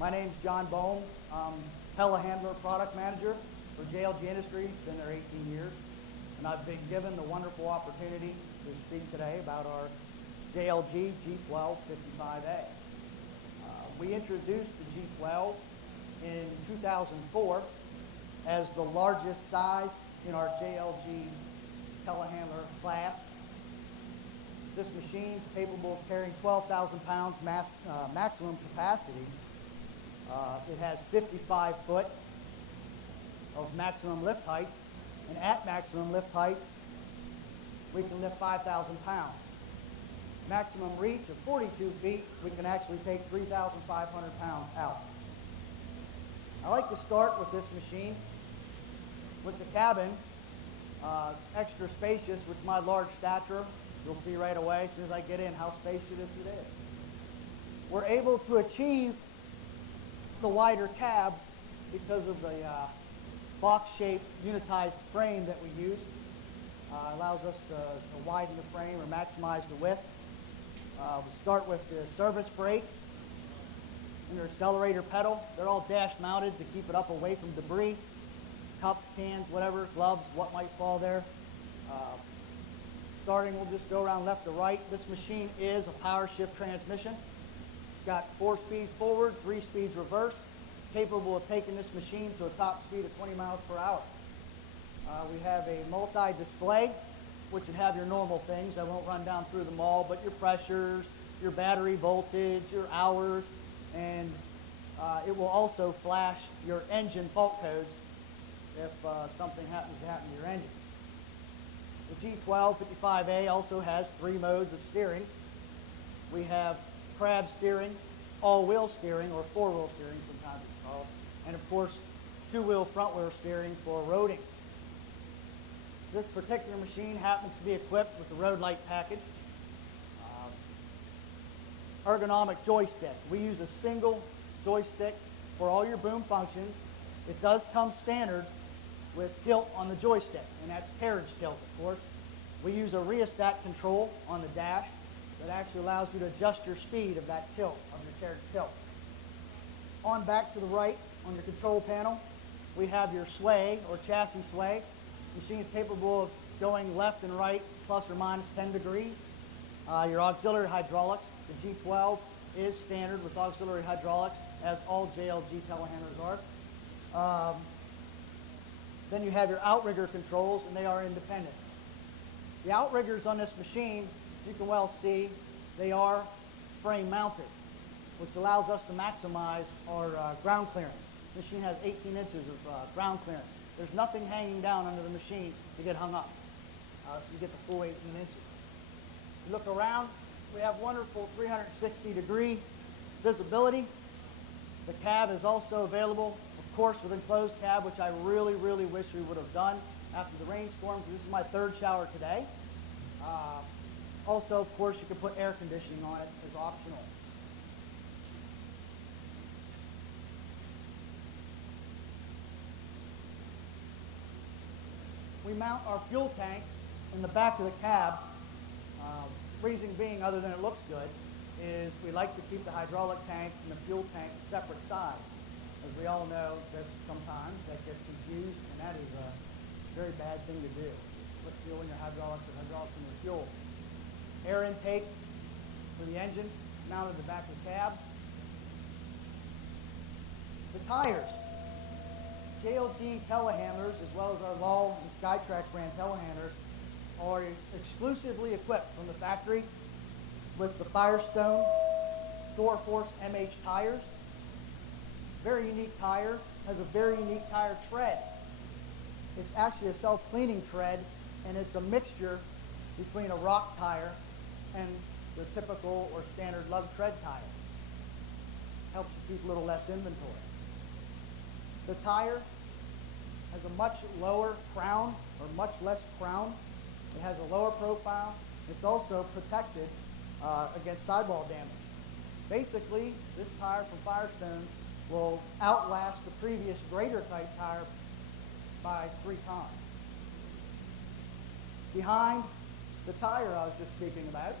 My name's John Bohm. I'm telehandler product manager for JLG Industries. Been there 18 years. And I've been given the wonderful opportunity to speak today about our JLG G12-55A. We introduced the G12 in 2004 as the largest size in our JLG telehandler class. This machine is capable of carrying 12,000 pounds maximum capacity. It has 55 foot of maximum lift height, and at maximum lift height, we can lift 5,000 pounds. Maximum reach of 42 feet, we can actually take 3,500 pounds out. I like to start with this machine with the cabin. It's extra spacious, which my large stature, you'll see right away as soon as I get in how spacious it is. We're able to achieve the wider cab because of the box-shaped unitized frame that we use. Allows us to widen the frame or maximize the width. We start with the service brake and the accelerator pedal. They're all dash mounted to keep it up away from debris, cups, cans, whatever, gloves, what might fall there. Starting, we'll just go around left to right. This machine is a power shift transmission. It's got 4 speeds forward, 3 speeds reverse, capable of taking this machine to a top speed of 20 miles per hour. We have a multi-display, which would have your normal things. I won't run down through them all, but your pressures, your battery voltage, your hours, and it will also flash your engine fault codes if something happens to happen to your engine. The G12-55A also has 3 modes of steering. We have crab steering, all-wheel steering, or 4-wheel steering sometimes it's called, and of course 2-wheel front-wheel steering for roading. This particular machine happens to be equipped with the road light package. Ergonomic joystick. We use a single joystick for all your boom functions. It does come standard with tilt on the joystick, and that's carriage tilt, of course. We use a rheostat control on the dash that actually allows you to adjust your speed of that tilt, of your carriage tilt. On back to the right, on your control panel, we have your sway or chassis sway. The machine is capable of going left and right plus or minus 10 degrees. Your auxiliary hydraulics, the G12 is standard with auxiliary hydraulics, as all JLG telehandlers are. Then you have your outrigger controls, and they are independent. The outriggers on this machine, you can well see, they are frame mounted, which allows us to maximize our ground clearance. The machine has 18 inches of ground clearance. There's nothing hanging down under the machine to get hung up. So you get the full 18 inches. You look around, we have wonderful 360-degree visibility. The cab is also available, of course, with enclosed cab, which I really, really wish we would have done after the rainstorm, because this is my 3rd shower today. Also, of course, you can put air conditioning on it as optional. We mount our fuel tank in the back of the cab. Reason being, other than it looks good, is we like to keep the hydraulic tank and the fuel tank separate sides. As we all know, that sometimes that gets confused, and that is a very bad thing to do. Put fuel in your hydraulics and hydraulics in your fuel. Air intake for the engine is mounted in the back of the cab. The tires. JLG telehandlers, as well as our Law and Skytrack brand telehandlers, are exclusively equipped from the factory with the Firestone Force MH tires. Very unique tire, has a very unique tire tread. It's actually a self-cleaning tread, and it's a mixture between a rock tire and the typical or standard lug tread tire. Helps you keep a little less inventory. The tire has a much lower crown, or much less crown. It has a lower profile. It's also protected against sidewall damage. Basically, this tire from Firestone will outlast the previous greater type tire by 3 times. Behind the tire I was just speaking about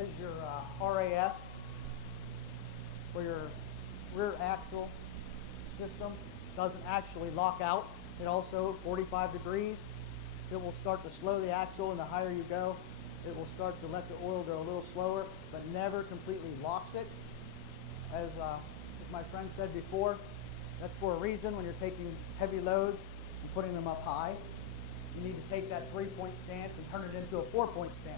is your RAS for your rear axle system doesn't actually lock out. It also, 45 degrees, it will start to slow the axle, and the higher you go, it will start to let the oil go a little slower, but never completely locks it. As my friend said before, that's for a reason. When you're taking heavy loads and putting them up high, you need to take that 3-point stance and turn it into a 4-point stance.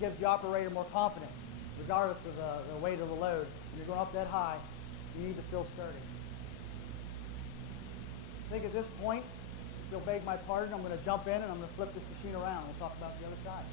Gives the operator more confidence, regardless of the weight of the load. When you're going up that high, you need to feel sturdy. I think at this point, if you'll beg my pardon, I'm going to jump in and I'm going to flip this machine around. We'll talk about the other side.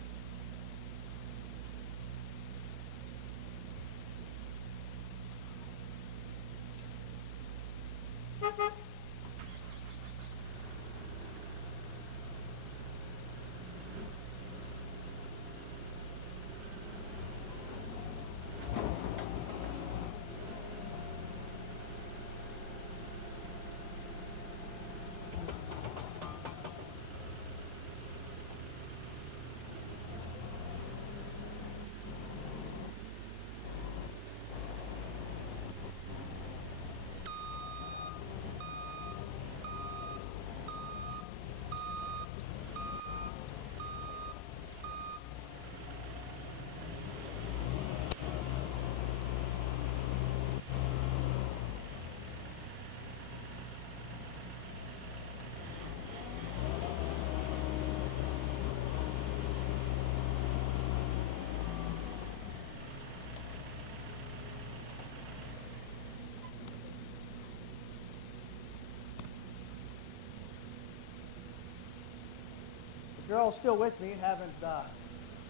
If you're all still with me and haven't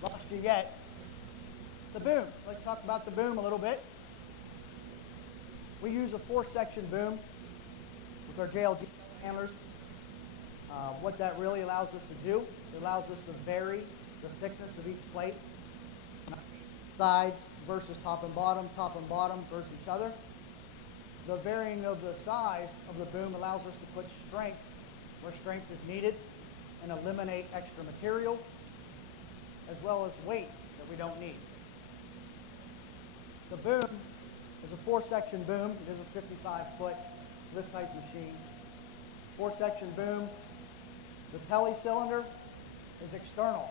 lost you yet, the boom. I'd like to talk about the boom a little bit. We use a 4-section boom with our JLG handlers. What that really allows us to do, it allows us to vary the thickness of each plate, sides versus top and bottom versus each other. The varying of the size of the boom allows us to put strength where strength is needed and eliminate extra material, as well as weight that we don't need. The boom is a 4-section boom. It is a 55-foot lift height machine. 4-section boom. The tele cylinder is external,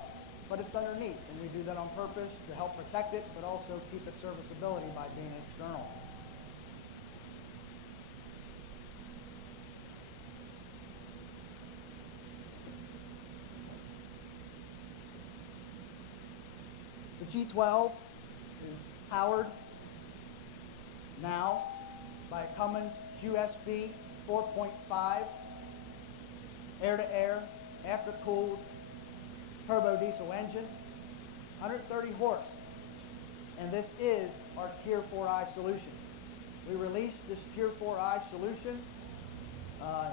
but it's underneath, and we do that on purpose to help protect it, but also keep its serviceability by being external. The G12 is powered now by a Cummins QSB 4.5 air-to-air, after-cooled turbo diesel engine, 130 horse. And this is our Tier 4i solution. We released this Tier 4i solution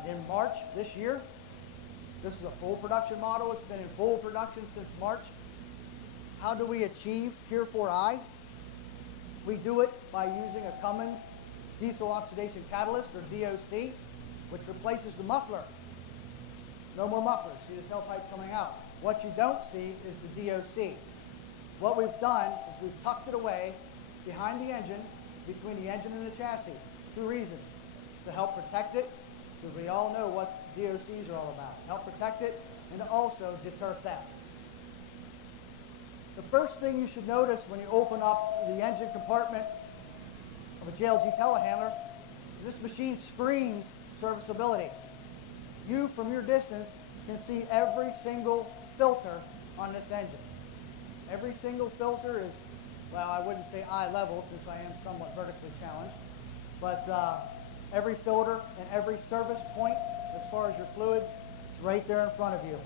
in March this year. This is a full production model. It's been in full production since March. How do we achieve Tier 4i? We do it by using a Cummins diesel oxidation catalyst, or DOC, which replaces the muffler. No more mufflers. See the tailpipe coming out. What you don't see is the DOC. What we've done is we've tucked it away behind the engine, between the engine and the chassis. 2 reasons. To help protect it, because we all know what DOCs are all about. Help protect it, and to also deter theft. The first thing you should notice when you open up the engine compartment of a JLG telehandler is this machine screams serviceability. You, from your distance, can see every single filter on this engine. Every single filter is, well, I wouldn't say eye level since I am somewhat vertically challenged, but every filter and every service point as far as your fluids is right there in front of you.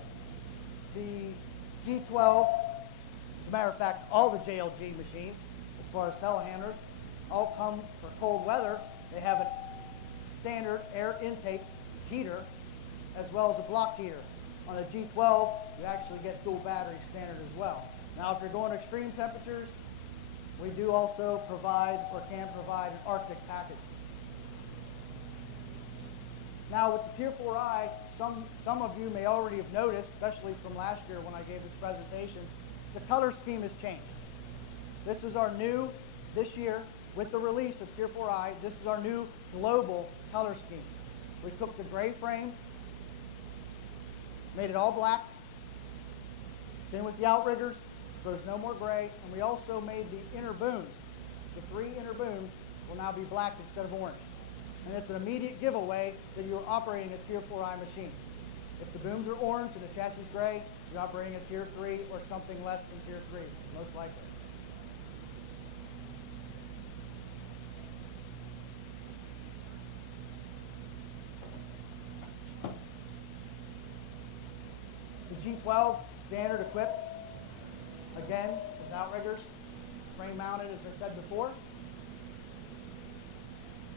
The G12, as a matter of fact, all the JLG machines, as far as telehandlers, all come for cold weather. They have a standard air intake heater as well as a block heater. On the G12, you actually get dual battery standard as well. Now, if you're going to extreme temperatures, we do also provide, or can provide, an Arctic package. Now, with the Tier 4i, some of you may already have noticed, especially from last year when I gave this presentation, the color scheme has changed. This is our new, this year, with the release of Tier 4i, this is our new global color scheme. We took the gray frame, made it all black. Same with the outriggers, so there's no more gray. And we also made the inner booms. The 3 inner booms will now be black instead of orange. And it's an immediate giveaway that you're operating a Tier 4i machine. If the booms are orange and the chassis is gray, you're operating a Tier 3 or something less than Tier 3, most likely. The G12 standard equipped, again, with outriggers, frame mounted, as I said before.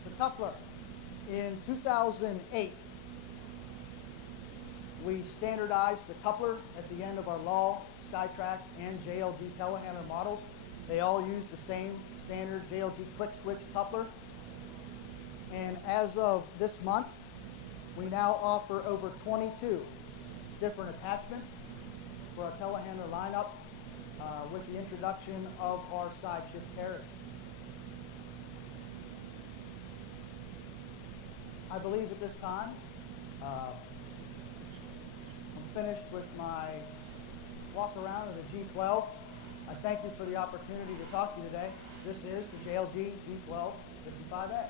The coupler. In 2008, we standardized the coupler at the end of our Law, SkyTrack, and JLG telehandler models. They all use the same standard JLG quick switch coupler. And as of this month, we now offer over 22 different attachments for our telehandler lineup with the introduction of our side shift carrier. I believe at this time, I'm finished with my walk around of the G12. I thank you for the opportunity to talk to you today. This is the JLG G12-55A.